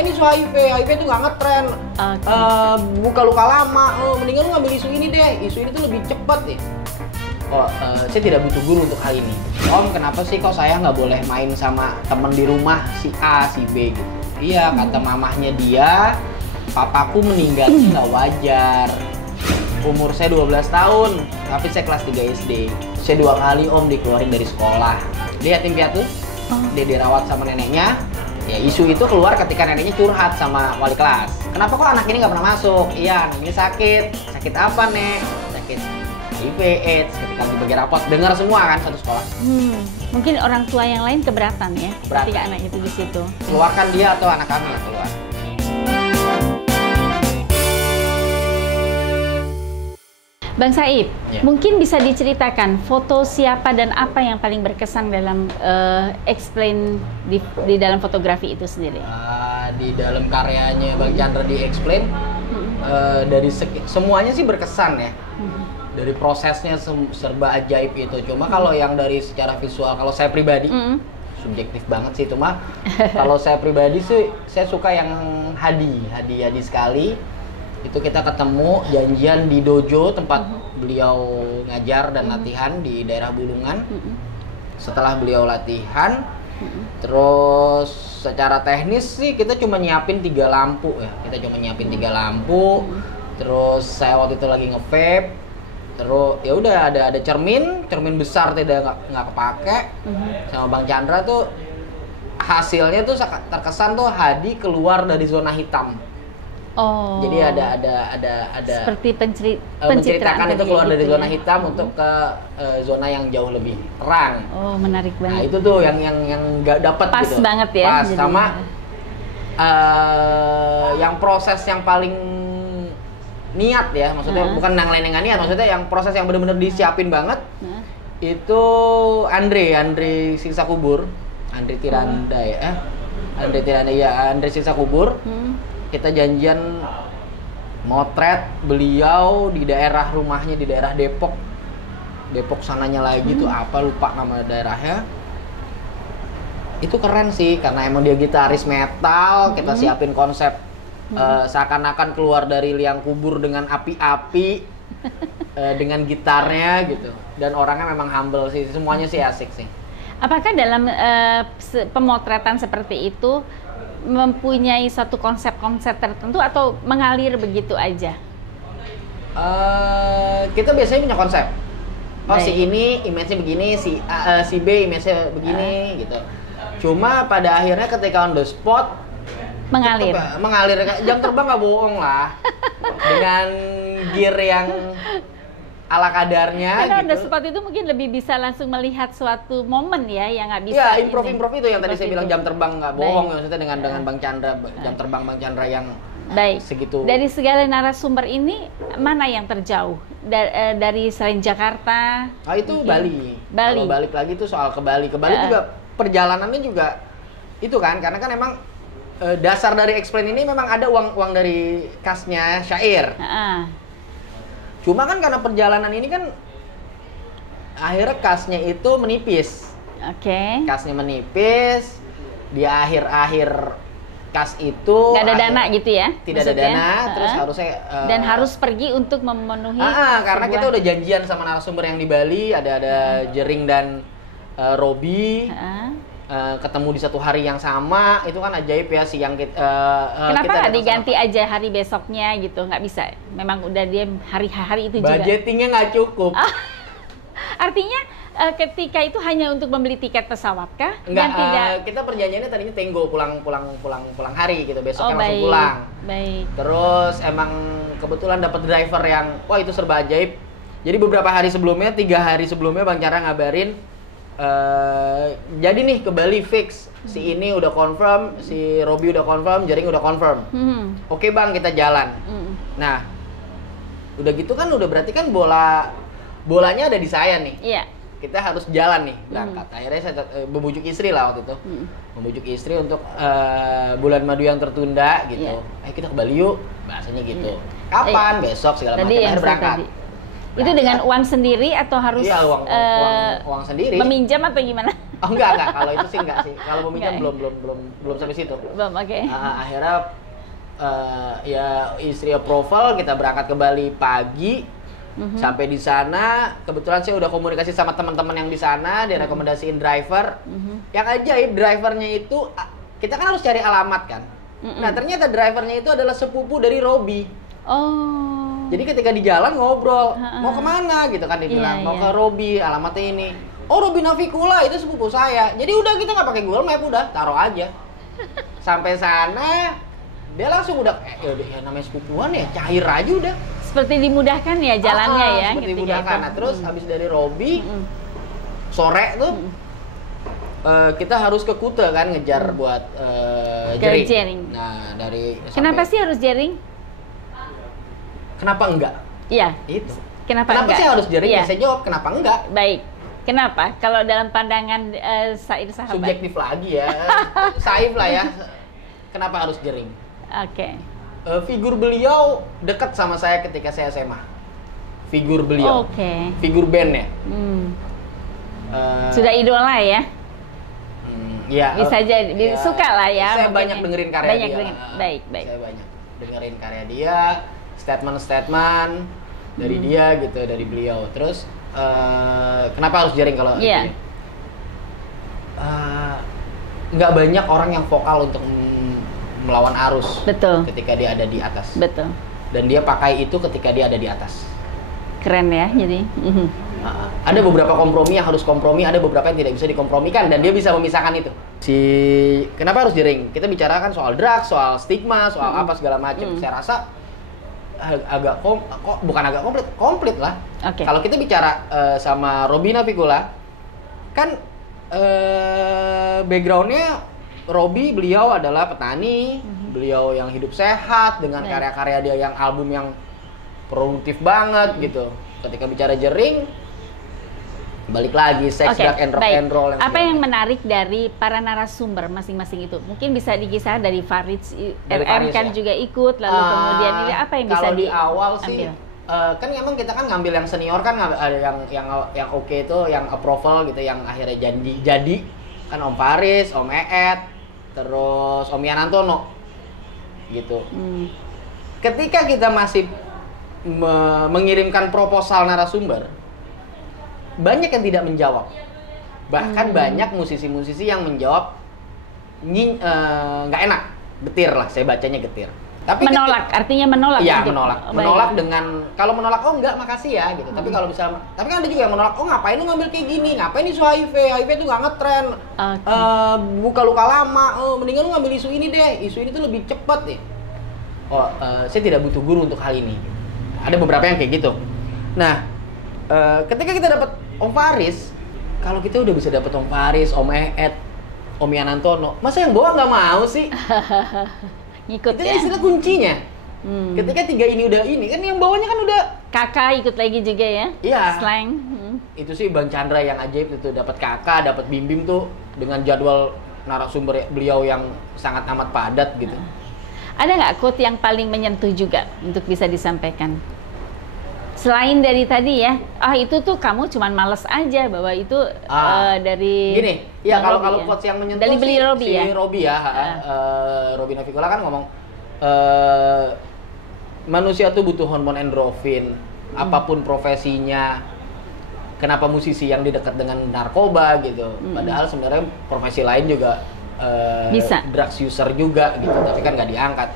ngapain isu HIV? HIV itu nggak ngetren. Buka luka lama. Mendingan lu ngambil isu ini deh. Isu ini tuh lebih cepat ya. Saya tidak butuh guru untuk hal ini. Om, kenapa sih kok saya nggak boleh main sama temen di rumah si A, si B gitu? Iya, kata mamahnya dia, papaku meninggal nggak wajar. Umur saya 12 tahun, tapi saya kelas 3 SD. Saya 2 kali om dikeluarin dari sekolah. Dia yatim piatu, dia dirawat sama neneknya. Ya isu itu keluar ketika neneknya curhat sama wali kelas. Kenapa kok anak ini nggak pernah masuk? Iya, anak ini sakit. Sakit apa, Nek? Sakit HIV, AIDS. Ketika dibagi rapot, dengar semua kan satu sekolah. Mungkin orang tua yang lain keberatan ya, Keberatan. ketika anak itu di situ. Keluarkan dia atau anak kami yang keluar. Bang Saib, Ya. mungkin bisa diceritakan foto siapa dan apa yang paling berkesan dalam explain di dalam fotografi itu sendiri? Di dalam karyanya Bang Chandra di Explain, dari semuanya sih berkesan ya. Dari prosesnya serba ajaib itu. Cuma kalau yang dari secara visual, kalau saya pribadi, subjektif banget sih itu mah. Kalau saya pribadi sih, saya suka yang Hadi sekali. Itu kita ketemu janjian di dojo tempat beliau ngajar dan latihan di daerah Bulungan. Setelah beliau latihan, terus secara teknis sih kita cuma nyiapin 3 lampu ya. Kita cuma nyiapin 3 lampu. Terus saya waktu itu lagi nge-vape. Terus ya udah ada cermin besar tidak nggak kepake. Sama Bang Chandra tuh hasilnya tuh terkesan tuh Hadi keluar dari zona hitam. Oh. Jadi ada Seperti menceritakan itu keluar dari gitu zona ya? hitam untuk ke zona yang jauh lebih terang. Oh, menarik Nah banget. itu tuh yang nggak dapat Pas gitu. banget ya. Pas jadinya. sama yang proses yang paling niat ya, maksudnya bukan yang lain yang niat, maksudnya yang proses yang benar-benar disiapin banget. Itu Andre Siksa Kubur, Andre Tiranda ya. Andre Siksa Kubur. Kita janjian motret beliau di daerah rumahnya di daerah Depok sananya lagi tuh apa lupa nama daerahnya. Itu keren sih karena emang dia gitaris metal. Kita siapin konsep seakan-akan keluar dari liang kubur dengan api-api dengan gitarnya gitu, dan orangnya memang humble sih, semuanya sih asik sih. Apakah dalam pemotretan seperti itu mempunyai satu konsep-konsep tertentu atau mengalir begitu aja? Kita biasanya punya konsep. Si Baik. ini image-nya begini, si B image-nya begini gitu. Cuma pada akhirnya ketika on the spot Mengalir. mengalir. Jam terbang nggak bohong lah. Dengan gear yang ala kadarnya Karena on the gitu. spot itu mungkin lebih bisa langsung melihat suatu momen ya yang nggak bisa. Iya, ini. improv itu yang tadi saya bilang jam terbang nggak bohong, maksudnya dengan Bang Chandra, jam terbang Bang Chandra yang Baik. segitu. Dari segala narasumber ini mana yang terjauh dari selain Jakarta? Itu Bali. Bali. Kalau balik lagi tuh soal ke Bali. Ke Bali juga perjalanannya juga itu kan, karena kan emang dasar dari Explain ini memang ada uang dari kasnya syair. Cuma kan karena perjalanan ini kan akhirnya kasnya itu menipis. Oke. Kasnya menipis. Di akhir-akhir kas itu Nggak ada dana gitu ya? Tidak ada maksudnya? dana, terus harusnya dan harus pergi untuk memenuhi karena kita udah janjian sama narasumber yang di Bali, ada Jering dan Robi. Ketemu di satu hari yang sama, itu kan ajaib ya siang kita. Kenapa kita nggak diganti aja hari besoknya gitu? Nggak bisa? Memang udah dia hari-hari itu juga. Budgetingnya nggak cukup. Artinya ketika itu hanya untuk membeli tiket pesawat kah? Enggak, tidak. kita perjanjiannya tadinya tenggo pulang hari gitu, besoknya langsung baik. pulang. Baik. Terus emang kebetulan dapat driver yang wah itu serba ajaib. Jadi beberapa hari sebelumnya, 3 hari sebelumnya Bang Chandra ngabarin jadi nih ke Bali fix. Si ini udah confirm, si Robi udah confirm, Jering udah confirm. Oke Bang, kita jalan. Nah, udah gitu kan udah berarti kan bolanya ada di saya nih. Iya. Kita harus jalan nih berangkat. Akhirnya saya membujuk istri lah waktu itu. Membujuk istri untuk bulan madu yang tertunda gitu. Iya. Kita ke Bali yuk, bahasanya gitu. Kapan? Besok segala macam. Tadi yang Akhirnya berangkat. Itu dengan uang sendiri atau harus Iya, uang sendiri. meminjam atau gimana? Oh enggak. Kalau itu sih enggak sih. Kalau meminjam Enggak belum sampai situ. Belum, oke. Akhirnya ya istri approval, kita berangkat ke Bali pagi. Sampai di sana, kebetulan saya udah komunikasi sama teman-teman yang di sana, dia rekomendasiin driver. Yang ajaib, drivernya itu kita kan harus cari alamat kan. Nah, ternyata drivernya itu adalah sepupu dari Robby. Oh. Jadi ketika di jalan ngobrol, mau kemana gitu kan dia bilang, mau ke Robby, alamatnya ini. Oh, Robby Navicula itu sepupu saya. Jadi udah kita nggak pakai Google Map, udah taruh aja. Sampai sana dia langsung udah ya namanya sepupuan ya, cair aja udah. Seperti dimudahkan ya jalannya ya. Seperti dimudahkan. Nah, terus habis dari Robby sore tuh kita harus ke Kuta kan ngejar buat Jering. Nah, Kenapa sih harus Jering? Kenapa enggak? Iya. Itu. Kenapa enggak? Sih harus Jering? Iya. Saya jawab kenapa enggak? Baik. Kenapa? Kalau dalam pandangan Said sahabat. Subjektif lagi ya. Saif lah ya. Kenapa harus Jering? Oke. Figur beliau dekat sama saya ketika saya SMA. Figur beliau. Oke. Figur band ya. Sudah idola ya? Ya. Bisa jadi suka lah ya. Saya banyak dengerin karya dia. Baik. Saya banyak dengerin karya dia, statement dari dia gitu, dari beliau. Terus kenapa harus Jering kalau itu? Nggak banyak orang yang vokal untuk melawan arus. Betul. Ketika dia ada di atas. Betul. Dan dia pakai itu ketika dia ada di atas. Keren ya, jadi. Ada beberapa kompromi yang harus kompromi, ada beberapa yang tidak bisa dikompromikan, dan dia bisa memisahkan itu. Kenapa harus Jering? Kita bicarakan soal drugs, soal stigma, soal apa segala macam. Saya rasa bukan agak komplit lah. Okay. Kalau kita bicara sama Robby Navicula, kan backgroundnya Robby, beliau adalah petani, beliau yang hidup sehat dengan karya-karya dia yang album yang produktif banget gitu. Ketika bicara Jering, balik lagi seks, drug and rock and roll. Apa yang menarik dari para narasumber masing-masing itu? Mungkin bisa dikisah dari Farid, RM kan juga ikut, lalu kemudian ini apa yang bisa kalau di awal sih, ambil? kan memang kita kan ngambil yang senior kan, ada yang oke itu, yang approval gitu, yang akhirnya jadi kan Om Faris, Om Eet, terus Om Yanantono gitu. Ketika kita masih mengirimkan proposal narasumber, banyak yang tidak menjawab. Bahkan banyak musisi-musisi yang menjawab nggak enak, getir lah, saya bacanya getir. Tapi menolak, artinya menolak. Iya, menolak dengan, kalau menolak oh enggak makasih ya gitu. Tapi kalau bisa, tapi kan ada juga yang menolak, oh ngapain lu ngambil kayak gini, ngapain isu HIV itu nggak ngetren, buka luka lama, mendingan lu ngambil isu ini deh, isu ini tuh lebih cepat ya. Saya tidak butuh guru untuk hal ini. Ada beberapa yang kayak gitu. Nah, ketika kita dapat Om Faris, kalau kita udah bisa dapat Om Faris, Om Eet, Om Yanantono, masa yang bawah nggak mau sih? Ngikut itu ya? istilah kuncinya. Ketika tiga ini udah ini, kan yang bawahnya kan udah kakak ikut lagi juga ya? Iya. Slang. Itu sih Bang Chandra yang ajaib itu, dapat kakak, dapat Bim Bim tuh dengan jadwal narasumber beliau yang sangat amat padat gitu. Ada nggak quote yang paling menyentuh juga untuk bisa disampaikan? Selain dari tadi ya, itu tuh kamu cuman males aja, bahwa itu dari gini, ya kalau quotes yang menyentuh dari si Robby ya. Robby Navicula kan ngomong manusia tuh butuh hormon endorfin, apapun profesinya. Kenapa musisi yang didekat dengan narkoba gitu? Padahal sebenarnya profesi lain juga bisa drugs user juga gitu, tapi kan nggak diangkat.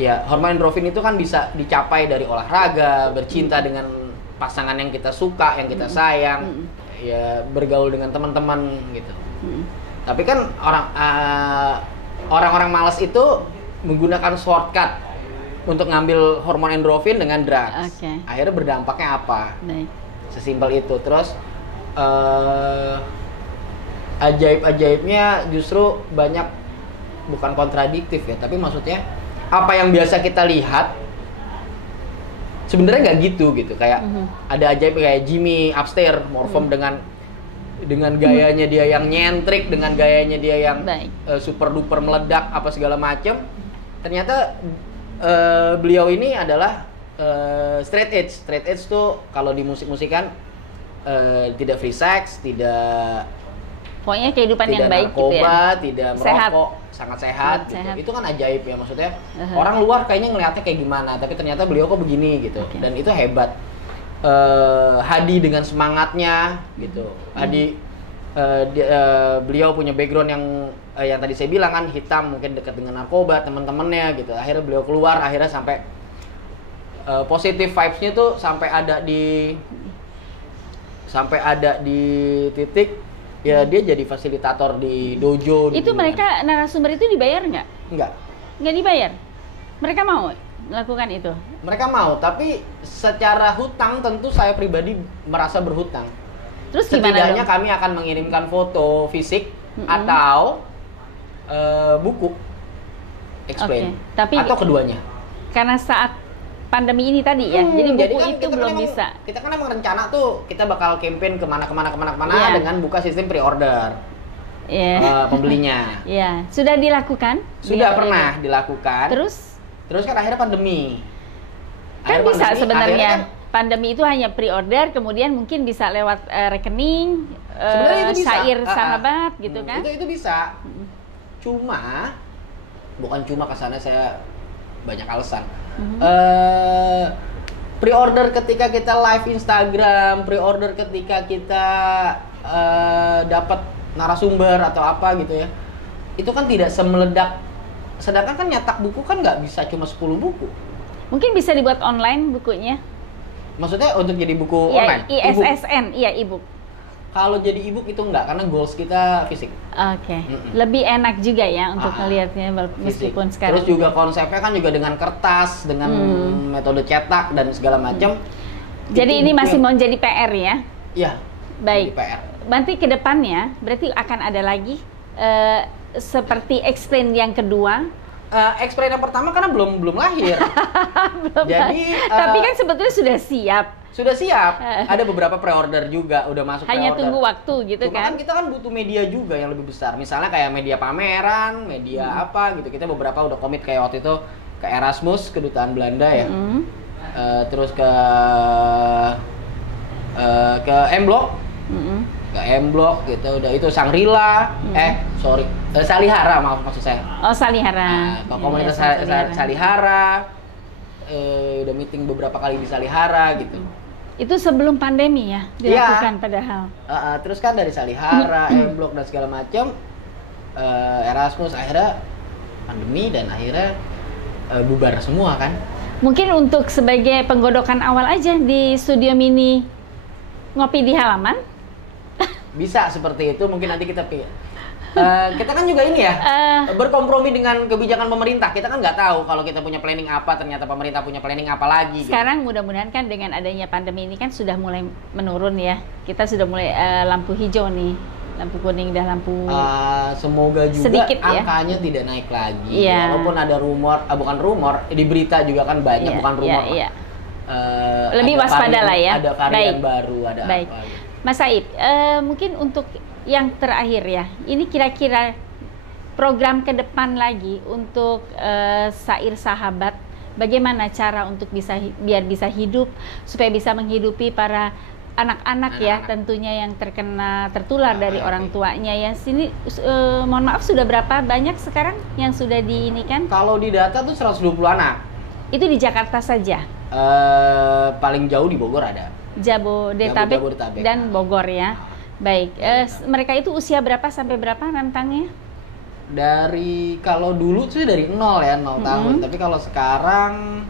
Ya, hormon endorfin itu kan bisa dicapai dari olahraga, bercinta dengan pasangan yang kita suka, yang kita sayang, ya bergaul dengan teman-teman gitu. Tapi kan orang-orang malas itu menggunakan shortcut untuk ngambil hormon endorfin dengan drugs. Akhirnya berdampaknya apa? Sesimpel itu. Terus ajaib-ajaibnya justru banyak, bukan kontradiktif ya, tapi maksudnya apa yang biasa kita lihat sebenarnya nggak gitu kayak ada ajaib kayak Jimmy Upstairs Morfem dengan gayanya dia yang nyentrik, dengan gayanya dia yang super duper meledak apa segala macam. Ternyata beliau ini adalah straight edge tuh kalau di musik-musikan tidak free sex, tidak Pokoknya kehidupan tidak yang baik narkoba, gitu ya. tidak Sehat. merokok, sangat sehat, gitu. Sehat. Itu kan ajaib ya, maksudnya orang luar kayaknya ngelihatnya kayak gimana, tapi ternyata beliau kok begini gitu. Dan itu hebat. Hadi dengan semangatnya gitu. Hadi beliau punya background yang tadi saya bilang kan, hitam, mungkin dekat dengan narkoba, teman-temannya gitu. Akhirnya beliau keluar, akhirnya sampai positive vibes-nya tuh sampai ada di titik ya dia jadi fasilitator di dojo. Itu mereka narasumber itu dibayar nggak? Nggak dibayar. Mereka mau melakukan itu? Mereka mau, tapi secara hutang tentu saya pribadi merasa berhutang. Terus gimana setidaknya dong? kami akan mengirimkan foto fisik atau buku explain, Tapi atau keduanya. Karena saat pandemi ini tadi ya, jadi buku kan itu belum bisa. Kita kan emang rencana tuh kita bakal campaign kemana Iya. dengan buka sistem pre-order pembelinya. Iya, sudah dilakukan? Sudah pernah dilakukan. Terus kan akhirnya pandemi. Kan bisa sebenarnya. Kan, pandemi itu hanya pre-order, kemudian mungkin bisa lewat rekening, sebenarnya itu bisa. syair sahabat gitu kan? Itu bisa. Cuma bukan cuma kesana saya banyak alasan. Pre-order ketika kita live Instagram, pre-order ketika kita dapat narasumber atau apa gitu ya, itu kan tidak semeledak. Sedangkan kan nyetak buku kan nggak bisa cuma 10 buku. Mungkin bisa dibuat online bukunya. Maksudnya untuk jadi buku Ya, online? ISSN, iya e-book. Kalau jadi e-book itu enggak, karena goals kita fisik. Oke. Lebih enak juga ya untuk ngelihatnya meskipun fisik. sekarang. Terus juga konsepnya kan juga dengan kertas, dengan metode cetak dan segala macam. Jadi ini masih mau jadi PR ya? Iya. Baik. Jadi PR. Nanti ke depannya berarti akan ada lagi seperti explain yang kedua. Explain yang pertama karena belum lahir. Jadi tapi kan sebetulnya sudah siap. Sudah siap. Ada beberapa pre-order juga udah masuk. Hanya pre-order. tunggu waktu gitu. Cuma kan kita kan butuh media juga yang lebih besar. Misalnya kayak media pameran, media apa gitu. Kita beberapa udah komit kayak waktu itu ke Erasmus, kedutaan Belanda ya. Terus ke M-Block. Ke M-Block gitu, udah itu Sangrila, Salihara maksud saya. Oh, Salihara. Komunitas Salihara. Salihara, udah meeting beberapa kali di Salihara gitu. Itu sebelum pandemi ya dilakukan padahal. Terus kan dari Salihara, M-Block dan segala macam, Erasmus, akhirnya pandemi dan akhirnya bubar semua kan. Mungkin untuk sebagai penggodokan awal aja di studio mini ngopi di halaman. Bisa seperti itu, mungkin nanti kita kita kan juga ini ya berkompromi dengan kebijakan pemerintah. Kita kan nggak tahu kalau kita punya planning apa, ternyata pemerintah punya planning apa lagi. Sekarang mudah-mudahan kan dengan adanya pandemi ini kan sudah mulai menurun ya. Kita sudah mulai lampu hijau nih, lampu kuning dan lampu. Semoga juga sedikit, angkanya tidak naik lagi. Yeah. Walaupun ada rumor, bukan rumor, di berita juga kan banyak, bukan rumor. Yeah. Lebih waspada lah ya. Ada varian baru, ada Baik. apa gitu. Mas Saib, mungkin untuk yang terakhir ya, ini kira-kira program ke depan lagi untuk Sair Sahabat, bagaimana cara untuk biar bisa hidup, supaya bisa menghidupi para anak-anak ya, tentunya yang tertular dari orang tuanya ya. Sini, mohon maaf, sudah berapa banyak sekarang yang sudah diinikan? Kalau di data tuh 120 anak. Itu di Jakarta saja? Paling jauh di Bogor ada. Jabodetabek dan Bogor ya. Baik, mereka itu usia berapa sampai berapa rentangnya? Dari kalau dulu tuh dari 0 tahun, tapi kalau sekarang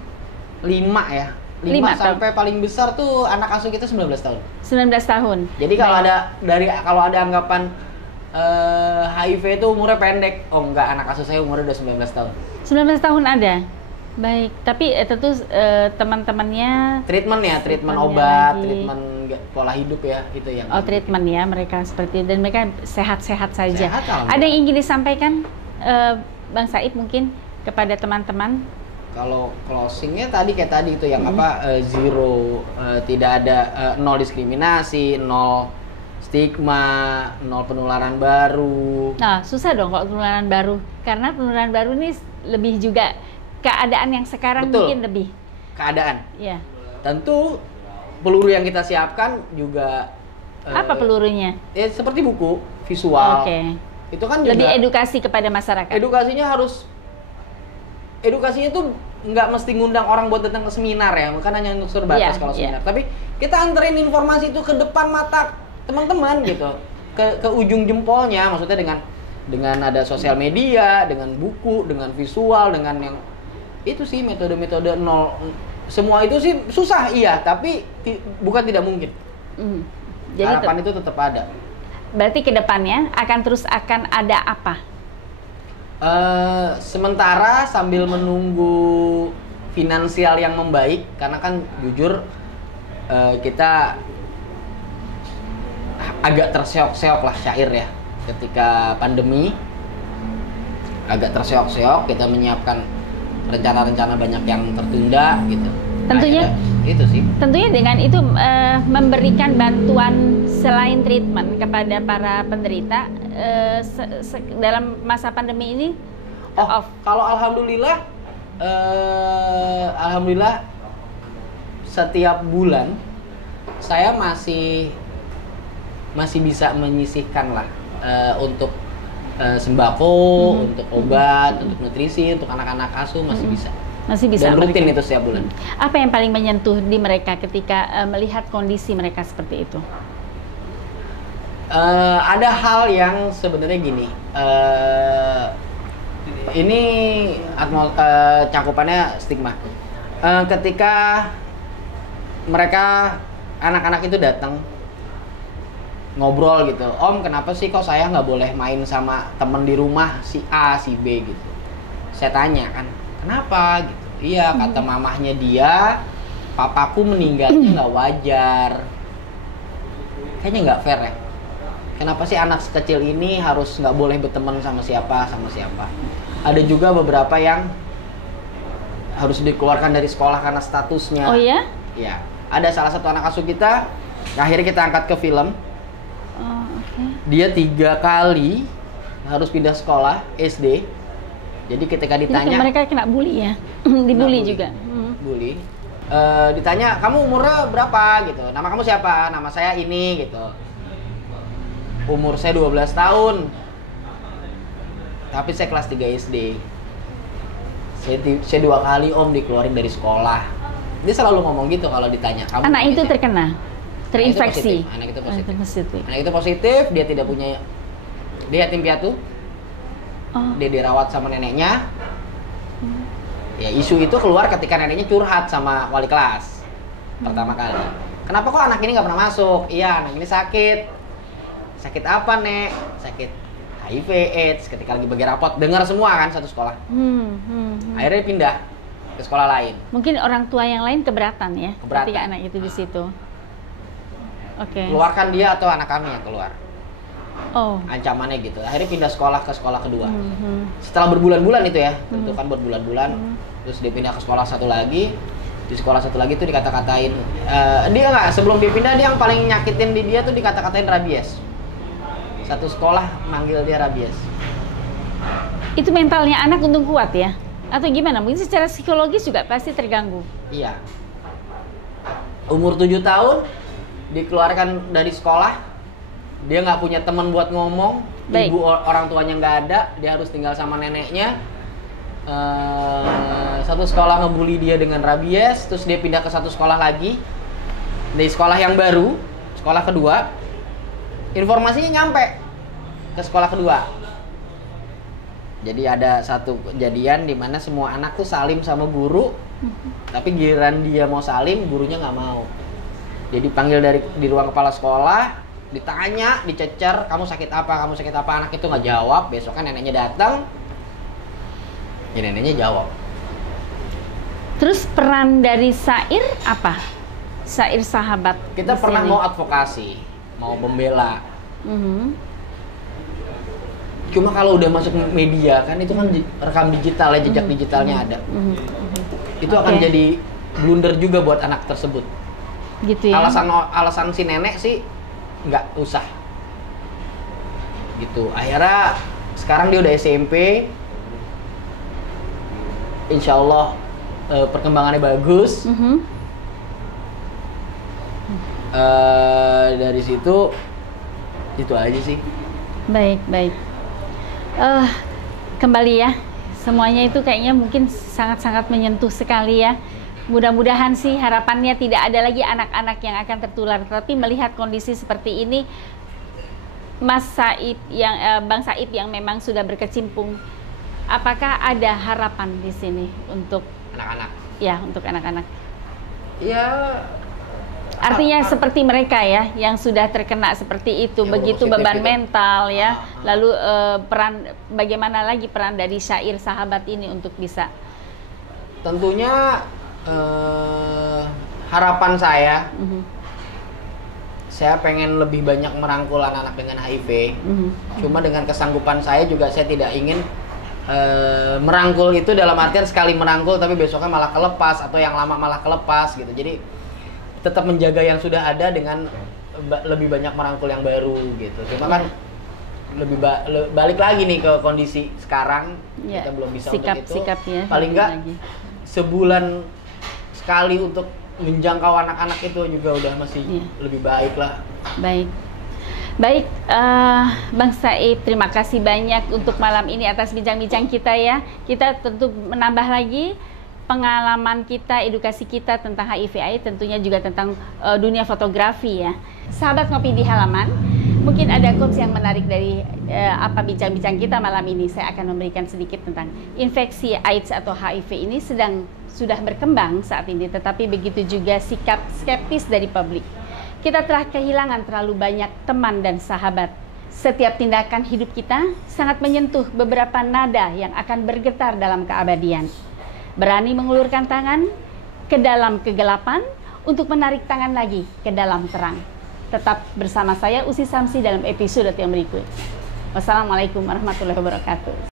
5 ya. 5 sampai paling besar tuh anak asuh kita 19 tahun. 19 tahun. Jadi kalau ada anggapan HIV itu umurnya pendek. Oh enggak, anak asuh saya umurnya udah 19 tahun. 19 tahun ada. Baik, tapi tentu teman-temannya treatment obat, treatment pola hidup ya, itu yang treatment ya, mereka seperti, dan mereka sehat-sehat saja. Ada yang ingin disampaikan Bang Saib mungkin kepada teman-teman? Kalau closingnya tadi kayak tadi itu yang zero, tidak ada nol diskriminasi, nol stigma, nol penularan baru. Nah, susah dong kalau penularan baru, karena penularan baru ini lebih juga keadaan yang sekarang. Betul. Mungkin lebih keadaan. Ya. Tentu peluru yang kita siapkan juga apa pelurunya? Ya seperti buku visual. Oke. Itu kan juga Lebih edukasi kepada masyarakat. Edukasinya tuh nggak mesti ngundang orang buat datang ke seminar ya, bukan hanya untuk terbatas kalau seminar. Tapi kita anterin informasi itu ke depan mata teman-teman gitu, ke ujung jempolnya. Maksudnya dengan ada sosial media, dengan buku, dengan visual, dengan yang itu sih metode-metode nol. Semua itu sih susah iya, tapi bukan tidak mungkin. Jadi harapan itu tetap ada. Berarti kedepannya akan ada apa? Sementara sambil menunggu finansial yang membaik, karena kan jujur kita agak terseok-seok lah Syair ya, ketika pandemi agak terseok-seok, kita menyiapkan rencana-rencana banyak yang tertunda gitu. Tentunya itu sih. Tentunya dengan itu memberikan bantuan selain treatment kepada para penderita dalam masa pandemi ini. Kalau alhamdulillah setiap bulan saya masih bisa menyisihkan lah untuk sembako, untuk obat, untuk nutrisi, untuk anak-anak asuh masih bisa. Masih bisa. Dan rutin itu setiap bulan. Apa yang paling menyentuh di mereka ketika melihat kondisi mereka seperti itu? Ada hal yang sebenarnya gini. Ini cakupannya stigma. Ketika mereka anak-anak itu datang ngobrol gitu, Om kenapa sih kok saya nggak boleh main sama temen di rumah si A si B gitu. Saya tanya kan, kenapa gitu? Iya kata mamahnya dia, papaku meninggalnya nggak wajar. Kayaknya nggak fair ya. Kenapa sih anak sekecil ini harus nggak boleh berteman sama siapa. Ada juga beberapa yang harus dikeluarkan dari sekolah karena statusnya. Oh ya? Iya. Ada salah satu anak asuh kita, akhirnya kita angkat ke film. Oh, okay. Dia 3 kali harus pindah sekolah SD. Jadi ketika ditanya, jadi mereka kena bully ya? Dibully juga? Bully. Ditanya, kamu umurnya berapa gitu? Nama kamu siapa? Nama saya ini gitu. Umur saya 12 tahun. Tapi saya kelas 3 SD. Saya 2 kali Om dikeluarin dari sekolah. Dia selalu ngomong gitu kalau ditanya. Kamu anak itu terkena? Terinfeksi? Anak itu positif. Anak itu positif, dia tidak punya, dia yatim piatu. Dia dirawat sama neneknya. Ya isu itu keluar ketika neneknya curhat sama wali kelas pertama kali. Kenapa kok anak ini nggak pernah masuk? Iya, anak ini sakit. Sakit apa, Nek? Sakit HIV/AIDS. Ketika lagi bagi rapot, dengar semua kan satu sekolah. Akhirnya pindah ke sekolah lain. Mungkin orang tua yang lain keberatan ya, ketika anak itu di situ. Keluarkan dia atau anak kami yang keluar. Ancamannya gitu. Akhirnya pindah sekolah ke sekolah kedua. Setelah berbulan-bulan itu ya, tentu kan berbulan-bulan. Terus dia pindah ke sekolah satu lagi. Di sekolah satu lagi tuh dikata-katain. Dia nggak, sebelum dia pindah, dia yang paling nyakitin di dia tuh dikata-katain rabies. Satu sekolah manggil dia rabies. Itu mentalnya anak untung kuat ya? Atau gimana? Mungkin secara psikologis juga pasti terganggu. Iya. Umur 7 tahun dikeluarkan dari sekolah, dia nggak punya teman buat ngomong. Ibu orang tuanya nggak ada, dia harus tinggal sama neneknya. Satu sekolah ngebully dia dengan rabies, terus dia pindah ke satu sekolah lagi. Di sekolah yang baru, sekolah kedua, informasinya nyampe ke sekolah kedua. Jadi ada satu kejadian di mana semua anak tuh salim sama guru, tapi giliran dia mau salim, gurunya nggak mau. Dia dipanggil di ruang kepala sekolah, ditanya, dicecer, kamu sakit apa, anak itu nggak jawab. Besok kan neneknya datang, ya neneknya jawab. Terus peran dari Syair apa? Syair sahabat. Kita pernah mau advokasi, mau membela. Cuma kalau udah masuk media kan itu kan rekam digital ya, jejak digitalnya ada. Itu akan jadi blunder juga buat anak tersebut. Gitu ya. Alasan si nenek sih nggak usah. Gitu. Akhirnya sekarang dia udah SMP. Insya Allah perkembangannya bagus. Dari situ itu aja sih. Baik, baik. Kembali ya, semuanya itu kayaknya mungkin sangat-sangat menyentuh sekali ya. Mudah-mudahan sih harapannya tidak ada lagi anak-anak yang akan tertular. Tapi melihat kondisi seperti ini, Mas Saib yang Bang Saib yang memang sudah berkecimpung, apakah ada harapan di sini untuk anak-anak? Ya, untuk anak-anak. Ya. Artinya seperti mereka ya, yang sudah terkena seperti itu, Ya, begitu beban itu. mental ya. Lalu bagaimana lagi peran dari syair sahabat ini untuk bisa? Tentunya harapan saya pengen lebih banyak merangkul anak-anak dengan HIV. Cuma dengan kesanggupan saya juga saya tidak ingin merangkul itu dalam artian sekali merangkul tapi besoknya malah kelepas atau yang lama malah kelepas gitu. Jadi tetap menjaga yang sudah ada dengan lebih banyak merangkul yang baru gitu. Cuma kan lebih balik lagi nih ke kondisi sekarang, kita belum bisa untuk itu. Sikapnya paling nggak sebulan sekali untuk menjangkau anak-anak itu juga udah masih lebih baik lah. Baik, Bang Saib, terima kasih banyak untuk malam ini atas bincang-bincang kita ya. Kita tentu menambah lagi pengalaman kita, edukasi kita tentang HIV/AIDS, tentunya juga tentang dunia fotografi ya. Sahabat Ngopi di Halaman, mungkin ada quotes yang menarik dari apa bincang-bincang kita malam ini. Saya akan memberikan sedikit tentang infeksi AIDS atau HIV ini sudah berkembang saat ini, tetapi begitu juga sikap skeptis dari publik. Kita telah kehilangan terlalu banyak teman dan sahabat. Setiap tindakan hidup kita sangat menyentuh beberapa nada yang akan bergetar dalam keabadian. Berani mengulurkan tangan ke dalam kegelapan untuk menarik tangan lagi ke dalam terang. Tetap bersama saya Usi Samsi dalam episode yang berikut. Wassalamualaikum warahmatullahi wabarakatuh.